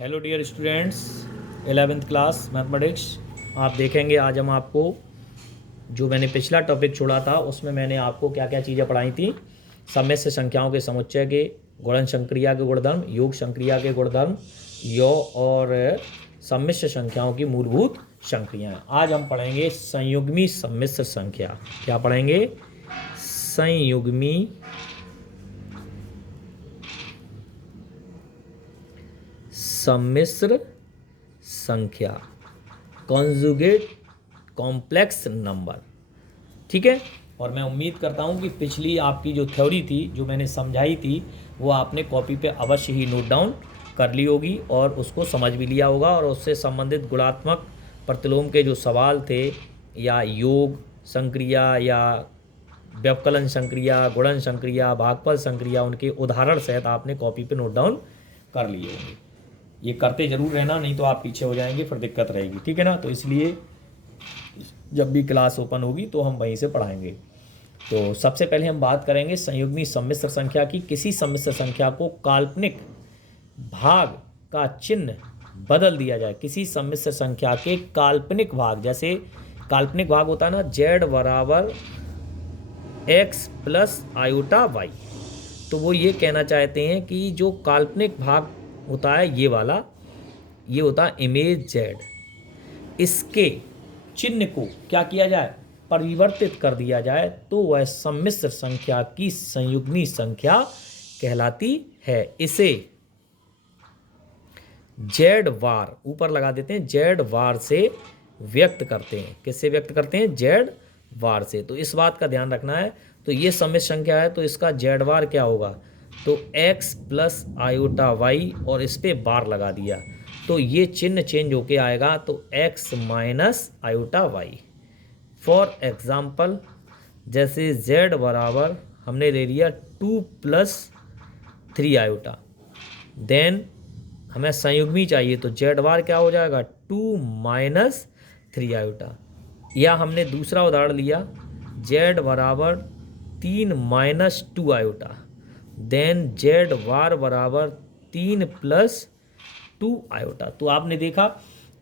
Hello dear students, 11th class mathematics. आप देखेंगे आज हम आपको जो मैंने पिछला टॉपिक छोड़ा था उसमें मैंने आपको क्या क्या चीज़ें पढ़ाई थी। सम्मिश्र संख्याओं के समुच्चय के गुणन संक्रिया के गुणधर्म, योग संक्रिया के गुणधर्म, और सम्मिश्र संख्याओं की मूलभूत संक्रियाएं। आज हम पढ़ेंगे संयुग्मी सम्मिश्र संख्या। क्या पढ़ेंगे? संयुग्मी सम्मिश्र संख्या, कॉन्जुगेट कॉम्प्लेक्स नंबर। ठीक है। और मैं उम्मीद करता हूँ कि पिछली आपकी जो थ्योरी थी, जो मैंने समझाई थी, वो आपने कॉपी पे अवश्य ही नोट डाउन कर ली होगी और उसको समझ भी लिया होगा। और उससे संबंधित गुणात्मक प्रतिलोम के जो सवाल थे, या योग संक्रिया, या व्यवकलन संक्रिया, गुणन संक्रिया, भागफल संक्रिया, उनके उदाहरण सहित आपने कॉपी पे नोट डाउन कर लिए होंगे। ये करते जरूर रहना, नहीं तो आप पीछे हो जाएंगे, फिर दिक्कत रहेगी। ठीक है ना? तो इसलिए जब भी क्लास ओपन होगी तो हम वहीं से पढ़ाएंगे। तो सबसे पहले हम बात करेंगे संयुग्मी सम्मिश्र संख्या की। किसी सम्मिश्र संख्या को काल्पनिक भाग का चिन्ह बदल दिया जाए। किसी सम्मिश्र संख्या के काल्पनिक भाग, जैसे काल्पनिक भाग होता है ना, z बराबर x प्लस आयोटा y। तो वो ये कहना चाहते हैं कि जो काल्पनिक भाग होता है ये वाला, ये होता है इमेज z, इसके चिन्ह को क्या किया जाए? परिवर्तित कर दिया जाए, तो वह सम्मिश्र संख्या की संयुग्मी संख्या कहलाती है। इसे जेड वार, ऊपर लगा देते हैं, जेड वार से व्यक्त करते हैं। किससे व्यक्त करते हैं? जेड वार से। तो इस बात का ध्यान रखना है। तो ये सम्मिश्र संख्या है, तो इसका जेड वार क्या होगा? तो x प्लस आयोटा वाई, और इस पर बार लगा दिया, तो ये चिन्ह चेंज होके आएगा, तो x minus iota y. For example, जैसे z बराबर हमने ले लिया 2 प्लस 3 आयोटा, देन हमें संयुग्मी चाहिए, तो जेड बार क्या हो जाएगा? 2 माइनस 3 आयोटा। या हमने दूसरा उदाहरण लिया, जेड बराबर 3 minus 2 iota, then Z bar बराबर 3 प्लस 2 आयोटा। तो आपने देखा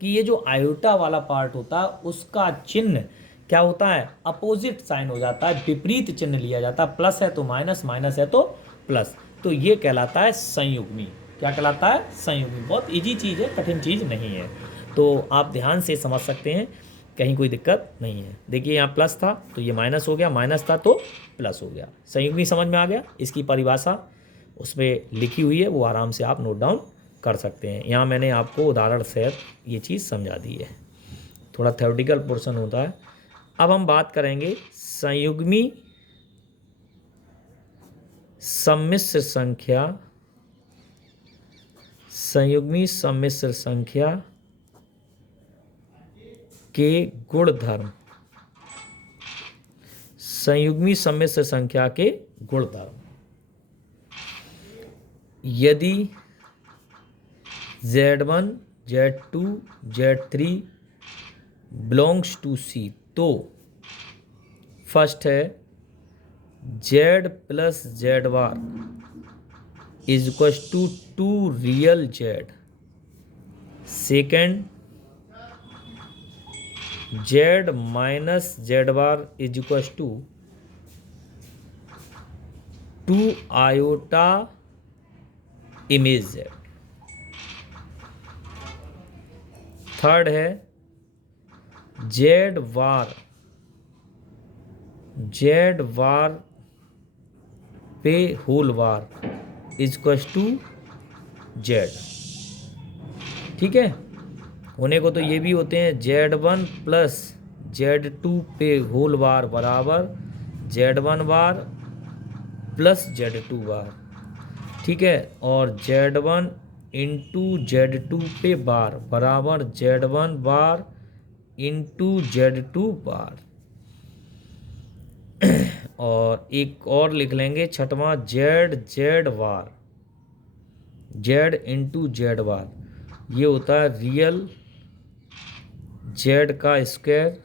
कि ये जो आयोटा वाला पार्ट होता है उसका चिन्ह क्या होता है? अपोजिट साइन हो जाता है, विपरीत चिन्ह लिया जाता है। प्लस है तो माइनस, माइनस है तो प्लस। तो ये कहलाता है संयुग्मी। क्या कहलाता है? संयुग्मी। बहुत इजी चीज़ है, कठिन चीज़ नहीं है। तो आप ध्यान से समझ सकते हैं, कहीं कोई दिक्कत नहीं है। देखिए यहाँ प्लस था तो ये माइनस हो गया, माइनस था तो प्लस हो गया। संयुग्मी समझ में आ गया। इसकी परिभाषा उसमें लिखी हुई है, वो आराम से आप नोट डाउन कर सकते हैं। यहाँ मैंने आपको उदाहरण से ये चीज़ समझा दी है। थोड़ा थ्योरेटिकल पोर्शन होता है। अब हम बात करेंगे संयुग्मी सम्मिश्र संख्या, संयुग्मी सम्मिश्र संख्या के गुणधर्म। संयुग्मी सम्मिश्र संख्या के गुणधर्म। यदि z1 z2 z3 belongs to C, तो फर्स्ट है z plus z bar is equal to 2 real z। Second, z minus z bar is equal to 2 iota image z। Third है जेड वार पे whole bar is equal to z. ठीक है। होने को तो ये भी होते हैं, z1 प्लस z2 पे होल बार बराबर z1 बार प्लस z2 बार। ठीक है। और z1 इंटू z2 पे बार बराबर z1 बार इंटू z2 बार। और एक और लिख लेंगे छठवां, जेड बार, जेड इंटू जेड बार, ये होता है रियल जेड का स्क्वायर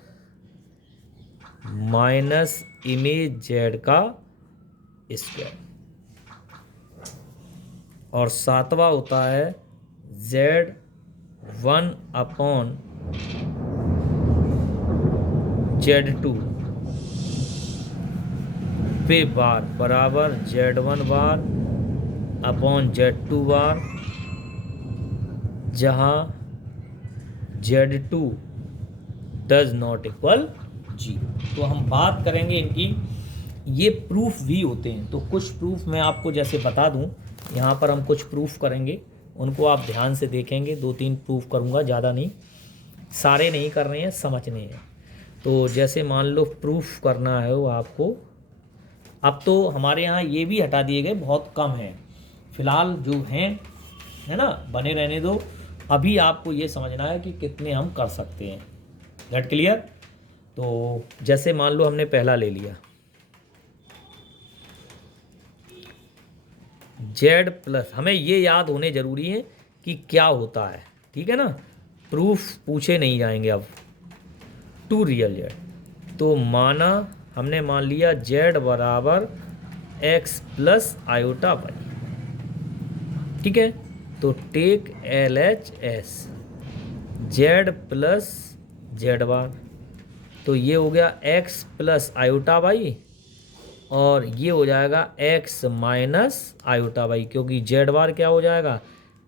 माइनस इमेज जेड का स्क्वायर। और सातवां होता है Z1 अपॉन Z2 पे बार बराबर Z1 बार अपॉन Z2 बार, जहाँ Z2 डज नॉट इक्वल 0। तो हम बात करेंगे इनकी, ये प्रूफ भी होते हैं। तो कुछ प्रूफ मैं आपको जैसे बता दूं, यहाँ पर हम कुछ प्रूफ करेंगे, उनको आप ध्यान से देखेंगे। 2-3 प्रूफ करूँगा, ज़्यादा नहीं, सारे नहीं कर रहे हैं, समझने हैं। तो जैसे मान लो प्रूफ करना है वो आपको, अब तो हमारे यहाँ ये भी हटा दिए गए, बहुत कम है फिलहाल जो हैं, है ना, बने रहने दो। अभी आपको ये समझना है कि कितने हम कर सकते हैं। Get clear? तो जैसे मान लो हमने पहला ले लिया Z प्लस, हमें ये याद होने ज़रूरी है कि क्या होता है, ठीक है ना, प्रूफ पूछे नहीं जाएंगे अब। 2 रियल Z, तो माना हमने मान लिया Z बराबर x प्लस आयोटा वाई, ठीक है। तो take LHS Z plus Z bar, तो ये हो गया x प्लस आयोटा वाई, और ये हो जाएगा x माइनस आयोटा वाई, क्योंकि Z बार क्या हो जाएगा,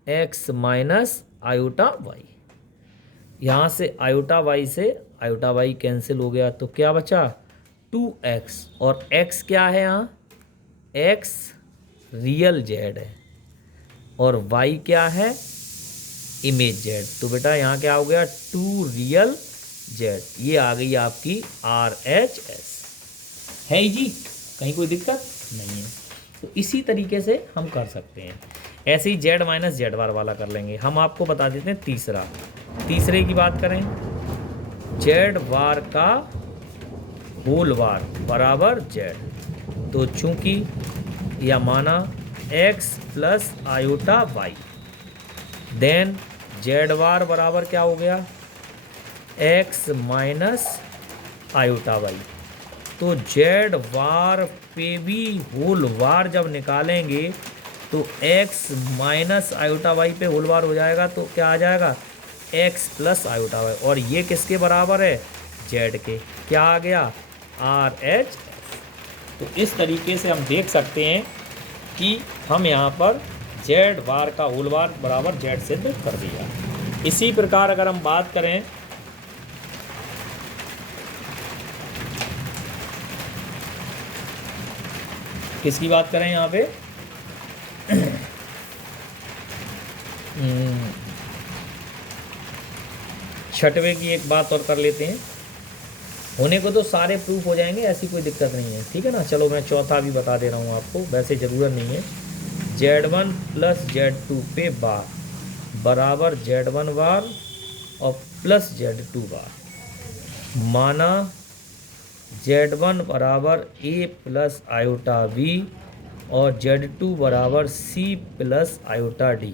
x माइनस आयोटा वाई। यहाँ से आयोटा वाई से आयोटा वाई कैंसिल हो गया, तो क्या बचा 2x, और x क्या है यहाँ, x रियल Z है, और y क्या है, इमेज Z। तो बेटा यहाँ क्या हो गया 2 रियल Z, ये आ गई आपकी RHS। है ही जी, कहीं कोई दिक्कत नहीं है। तो इसी तरीके से हम कर सकते हैं। ऐसे ही Z माइनस Z बार वाला कर लेंगे। हम आपको बता देते हैं तीसरे की बात करें, Z बार का होल बार बराबर Z, तो चूंकि या माना x plus iota y, then Z bar बराबर क्या हो गया, x माइनस आयोटा वाई। तो Z बार पे भी होल बार जब निकालेंगे तो x माइनस आयोटा वाई पे होल बार हो जाएगा, तो क्या आ जाएगा x प्लस आयोटा वाई, और ये किसके बराबर है, Z के। क्या आ गया, RH। तो इस तरीके से हम देख सकते हैं कि हम यहाँ पर Z बार का होल बार बराबर Z सिद्ध कर दिया। इसी प्रकार अगर हम बात करें किसकी बात करें यहाँ पे, छठवें की एक बात और कर लेते हैं। होने को तो सारे प्रूफ हो जाएंगे, ऐसी कोई दिक्कत नहीं है, ठीक है ना। चलो मैं चौथा भी बता दे रहा हूँ आपको, वैसे ज़रूरत नहीं है। Z1 प्लस Z2 पे बार बराबर Z1 बार और प्लस Z2 बार, माना Z1 बराबर A प्लस आयोटा B और Z2 बराबर C प्लस आयोटा D।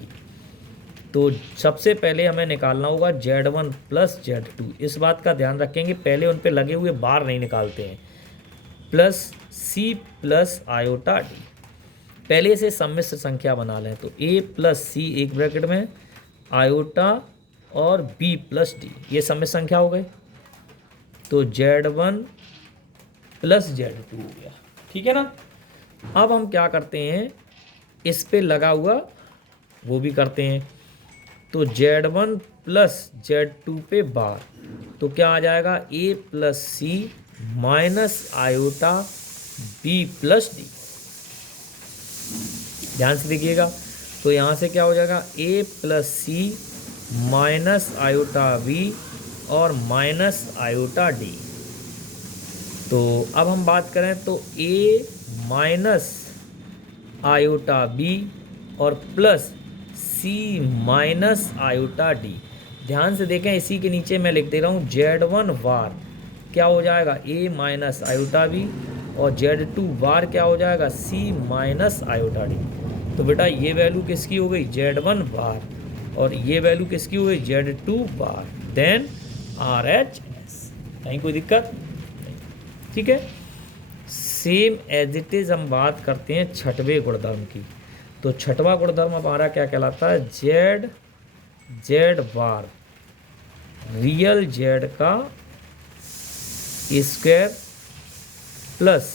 तो सबसे पहले हमें निकालना होगा Z1 प्लस Z2। इस बात का ध्यान रखेंगे, पहले उन पे लगे हुए बार नहीं निकालते हैं। Plus C plus iota D, पहले से सम्मिश्र संख्या बना लें। तो A प्लस C एक ब्रैकेट में, आयोटा और B प्लस D, ये सम्मिश्र संख्या हो गई। तो Z1 प्लस Z2 हो गया, ठीक है ना। अब हम क्या करते हैं, इस पे लगा हुआ वो भी करते हैं। तो Z1 प्लस Z2 पे बार, तो क्या आ जाएगा A plus C minus iota B plus D। ध्यान से देखिएगा, तो यहाँ से क्या हो जाएगा A plus C minus iota B और माइनस आयोटा D। तो अब हम बात करें तो A माइनस आयोटा B और plus C minus iota D। ध्यान से देखें, इसी के नीचे मैं लिख दे रहा हूँ Z1 बार क्या हो जाएगा A माइनस आयोटा B और Z2 बार क्या हो जाएगा C माइनस आयोटा D। तो बेटा ये वैल्यू किसकी हो गई, Z1 बार, और ये वैल्यू किसकी हो गई, Z2 बार, देन RHS। कहीं कोई दिक्कत, ठीक है। सेम एज इट इज़ हम बात करते हैं छठवें गुणधर्म की। तो छठवां गुणधर्म हमारा क्या कहलाता है, Z Z bar real Z का स्क्वायर प्लस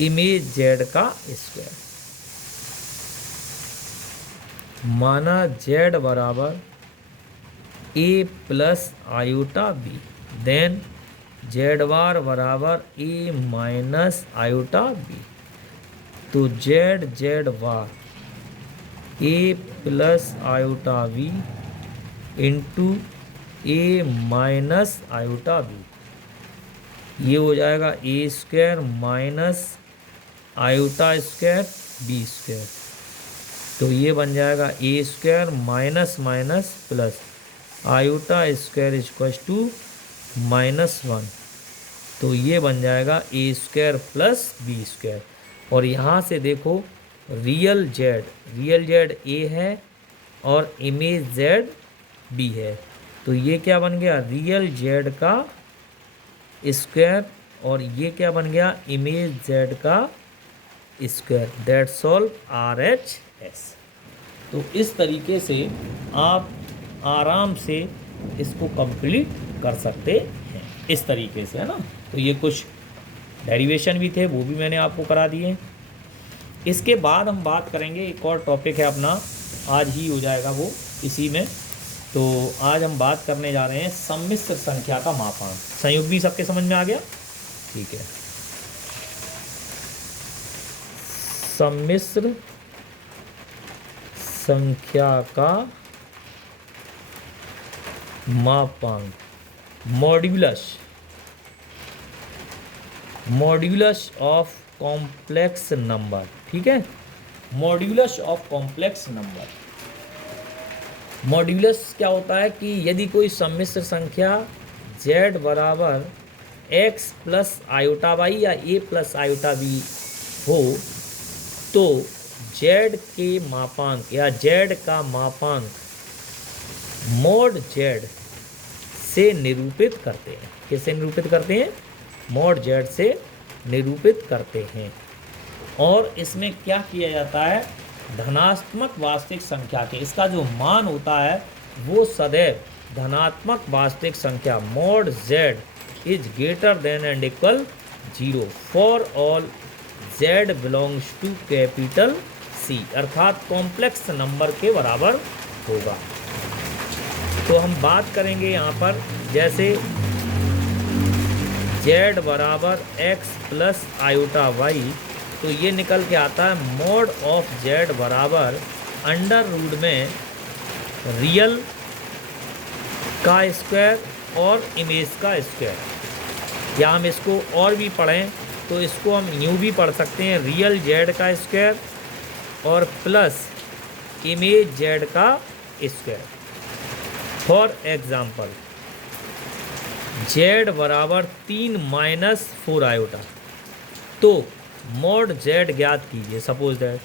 इमेज जेड का स्क्वायर। माना जेड बराबर A plus iota B, then Z bar बराबर ए माइनस आयोटा बी। तो Z bar A plus iota B into A minus iota B, ये हो जाएगा A square minus iota square B square. तो ये बन जाएगा A square minus minus plus iota square equal to -1। तो ये बन जाएगा A square plus B square. और यहाँ से देखो रियल जेड ए है और इमेज जेड बी है। तो ये क्या बन गया, रियल जेड का स्क्वायर और ये क्या बन गया, इमेज जेड का स्क्वायर। That's all RHS। तो इस तरीके से आप आराम से इसको कंप्लीट कर सकते हैं, इस तरीके से, है ना। तो ये कुछ डेरिवेशन भी थे, वो भी मैंने आपको करा दिए। इसके बाद हम बात करेंगे, एक और टॉपिक है अपना, आज ही हो जाएगा वो इसी में। तो आज हम बात करने जा रहे हैं सम्मिश्र संख्या का मापांक। संयुग भी सबके समझ में आ गया, ठीक है। सम्मिश्र संख्या का मापांक, मॉड्यूलस ऑफ कॉम्प्लेक्स नंबर, ठीक है। Modulus of complex number, modulus क्या होता है कि यदि कोई सम्मिश्र संख्या z बराबर x प्लस आयोटा वाई या a प्लस आयोटा बी हो, तो z के मापांक या z का मापांक मॉड z से निरूपित करते हैं। किससे निरूपित करते हैं, मॉड z से निरूपित करते हैं। और इसमें क्या किया जाता है, धनात्मक वास्तविक संख्या के इसका जो मान होता है वो सदैव धनात्मक वास्तविक संख्या mod z is greater than and equal 0 for all z belongs to capital C, अर्थात कॉम्प्लेक्स नंबर के बराबर होगा। तो हम बात करेंगे यहाँ पर, जैसे z बराबर x प्लस आयोटा y, तो ये निकल के आता है मॉड ऑफ z बराबर अंडर रूट में रियल का स्क्वायर और इमेज का स्क्वायर। या हम इसको और भी पढ़ें तो इसको हम यूँ भी पढ़ सकते हैं, रियल z का स्क्वायर और प्लस इमेज z का स्क्वायर। फॉर एग्जाम्पल z बराबर 3 माइनस 4 आयोटा, तो मॉड z ज्ञात कीजिए, सपोज दैट।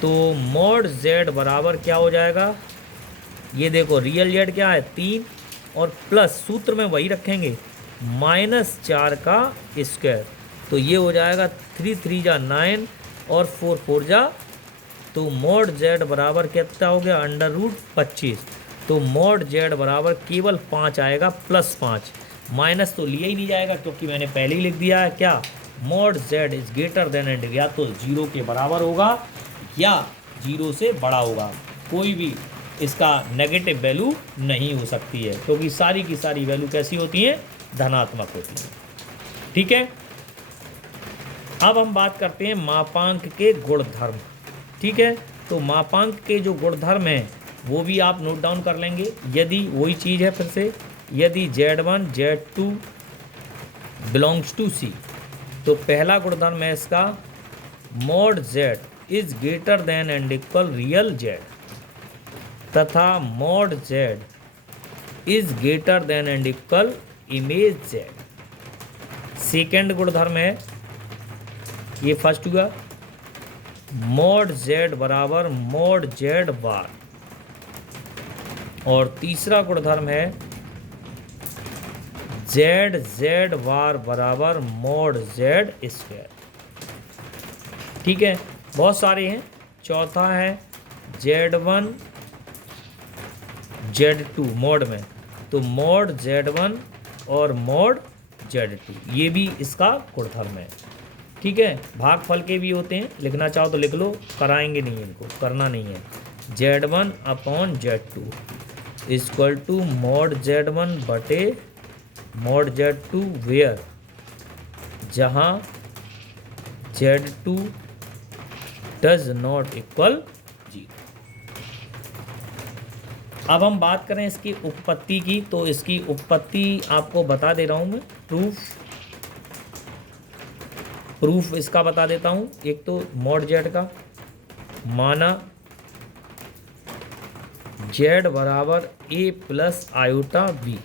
तो मॉड z बराबर क्या हो जाएगा, ये देखो रियल z क्या है 3 और प्लस सूत्र में वही रखेंगे -4 का स्क्वायर। तो ये हो जाएगा 3 3 जा 9 और 4 4 जा, तो मॉड z बराबर कितना हो गया, अंडर रूट 25। तो मॉड z बराबर केवल 5 आएगा, +5। माइनस तो लिया ही नहीं जाएगा क्योंकि मैंने पहले ही लिख दिया है क्या, mod z is greater than and, या तो 0 के बराबर होगा या 0 से बड़ा होगा। कोई भी इसका नेगेटिव वैल्यू नहीं हो सकती है, क्योंकि सारी की सारी वैल्यू कैसी होती हैं, धनात्मक होती हैं, ठीक है। अब हम बात करते हैं मापांक के गुणधर्म, ठीक है। तो मापांक के जो गुणधर्म हैं वो भी आप नोट डाउन कर लेंगे। यदि वही चीज़ है, फिर से, यदि z1 z2 belongs to C, तो पहला गुणधर्म है इसका mod z is greater than and equal real z, तथा mod z is greater than and equal image z। Second गुणधर्म है, ये फर्स्ट हुआ, मॉड z बराबर मॉड z बार। और तीसरा गुणधर्म है z बार बराबर मॉड z स्क्वायर, ठीक है। बहुत सारे हैं। चौथा है z1 Z2 मोड में, तो मोड Z1 और मोड Z2 ये भी इसका गुणधर्म है। ठीक है, भागफल के भी होते हैं, लिखना चाहो तो लिख लो, कराएंगे नहीं, इनको करना नहीं है। Z1 upon Z2 equal to mode Z1 बटे मोड Z2 वेयर, जहाँ Z2 डज नॉट इक्वल 0। अब हम बात करें इसकी उत्पत्ति की, तो इसकी उत्पत्ति आपको बता दे रहा हूं मैं, प्रूफ इसका बता देता हूं। एक तो मॉड जेड का, माना जेड बराबर ए प्लस आयोटा बी,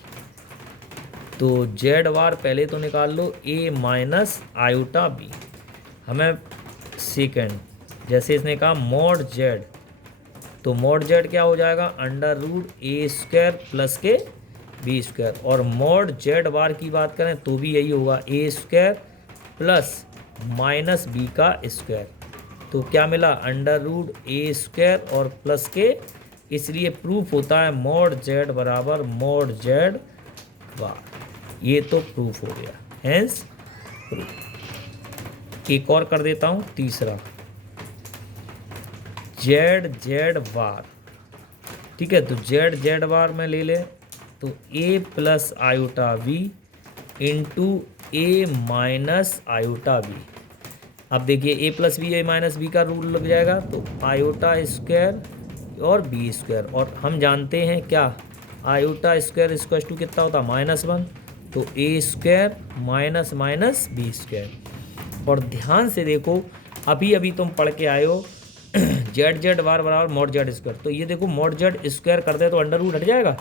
तो जेड बार पहले तो निकाल लो ए माइनस आयोटा बी। हमें सेकेंड, जैसे इसने कहा मॉड जेड, तो मॉड जेड क्या हो जाएगा, अंडर रूट ए स्क्वायर प्लस के बी स्क्वायर। और मॉड जेड बार की बात करें तो भी यही होगा, ए स्क्वायर प्लस माइनस बी का स्क्वायर। तो क्या मिला, अंडर रूट ए स्क्वायर और प्लस के, इसलिए प्रूफ होता है मॉड जेड बराबर मॉड जेड बार। ये तो प्रूफ हो गया, हेंस प्रूफ। एक और कर देता हूँ, तीसरा जेड जेड बार। ठीक है, तो जेड जेड बार में ले ले तो ए plus iota B into A minus iota B. अब देखिए ए प्लस बी ए माइनस बी का रूल लग जाएगा, तो आयोटा स्क्वायर और बी स्क्वायर, और हम जानते हैं क्या, आयोटा स्क्वायर इक्वल टू कितना होता है, -1, तो A square minus minus B square. और ध्यान से देखो, अभी अभी तुम पढ़ के आए हो जेड जेड बार बराबर मॉड जेड स्क्वायर, तो ये देखो मॉड जेड स्क्वायर कर दे तो अंडर रूट हट जाएगा,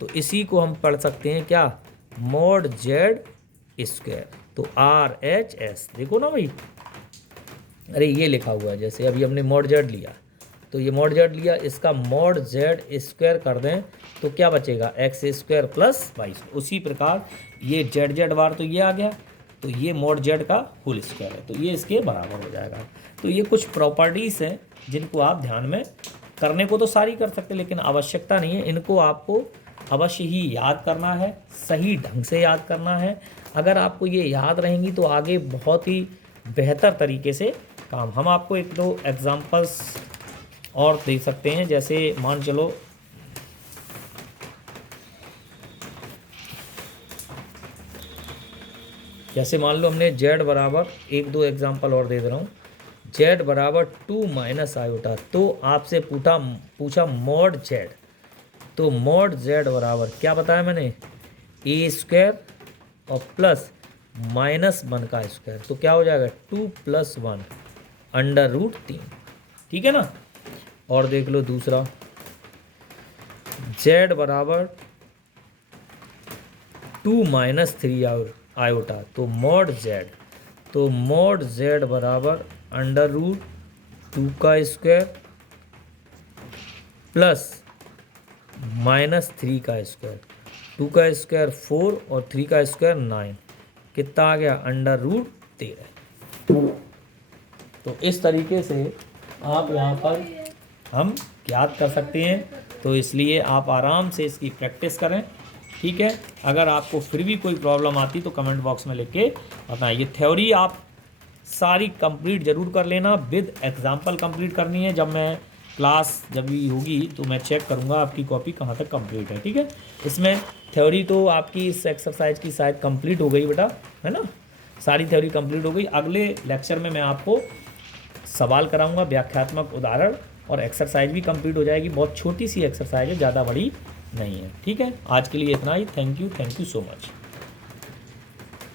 तो इसी को हम पढ़ सकते हैं क्या, मॉड जेड स्क्वायर। तो RHS, देखो ना भाई, अरे ये लिखा हुआ है, जैसे अभी हमने मॉड जेड लिया, तो ये मॉड जेड लिया, इसका मॉड जेड स्क्वायर कर दें तो क्या बचेगा, एक्स स्क्वायर प्लस वाई। उसी प्रकार ये जेड जेड बार तो ये आ गया, तो ये मॉड जेड का होल स्क्वायर है, तो ये इसके बराबर हो जाएगा। तो ये कुछ प्रॉपर्टीज़ हैं जिनको आप ध्यान में, करने को तो सारी कर सकते, लेकिन आवश्यकता नहीं है, इनको आपको अवश्य ही याद करना है, सही ढंग से याद करना है। अगर आपको ये याद रहेंगी तो आगे बहुत ही बेहतर तरीके से काम। हम आपको एक दो एग्जांपल्स और दे सकते हैं, जैसे मान चलो मान लो हमने z बराबर, एक दो एग्जांपल और दे रहा हूँ, z बराबर 2 माइनस आयोटा, तो आपसे पूछा मॉड z, तो मॉड z बराबर क्या बताया मैंने, ए स्क्वायर और प्लस -1 का स्क्वायर, तो क्या हो जाएगा 2 + 1 अंडर रूट 3। ठीक है ना। और देख लो दूसरा, z बराबर 2 - 3 आयोटा, तो मॉड z, तो मॉड z बराबर अंडर रूट 2 का स्क्वायर प्लस -3 का स्क्वायर, 2 का स्क्वायर 4 और 3 का स्क्वायर 9, कितना आ गया, अंडर रूट 13। तो इस तरीके से आप यहाँ पर हम याद कर सकते हैं, तो इसलिए आप आराम से इसकी प्रैक्टिस करें। ठीक है, अगर आपको फिर भी कोई प्रॉब्लम आती तो कमेंट बॉक्स में लिख के बताएं। ये थ्योरी आप सारी कंप्लीट ज़रूर कर लेना, विद एग्जांपल कंप्लीट करनी है। जब मैं क्लास जब भी होगी तो मैं चेक करूँगा आपकी कॉपी कहाँ तक कंप्लीट है। ठीक है, इसमें थ्योरी तो आपकी इस एक्सरसाइज की शायद कंप्लीट हो गई बेटा, है ना, सारी थ्योरी कंप्लीट हो गई। अगले लेक्चर में मैं आपको सवाल कराऊँगा, व्याख्यात्मक उदाहरण, और एक्सरसाइज भी कंप्लीट हो जाएगी। बहुत छोटी सी एक्सरसाइज है, ज़्यादा बड़ी नहीं है। ठीक है, आज के लिए इतना ही। Thank you so much.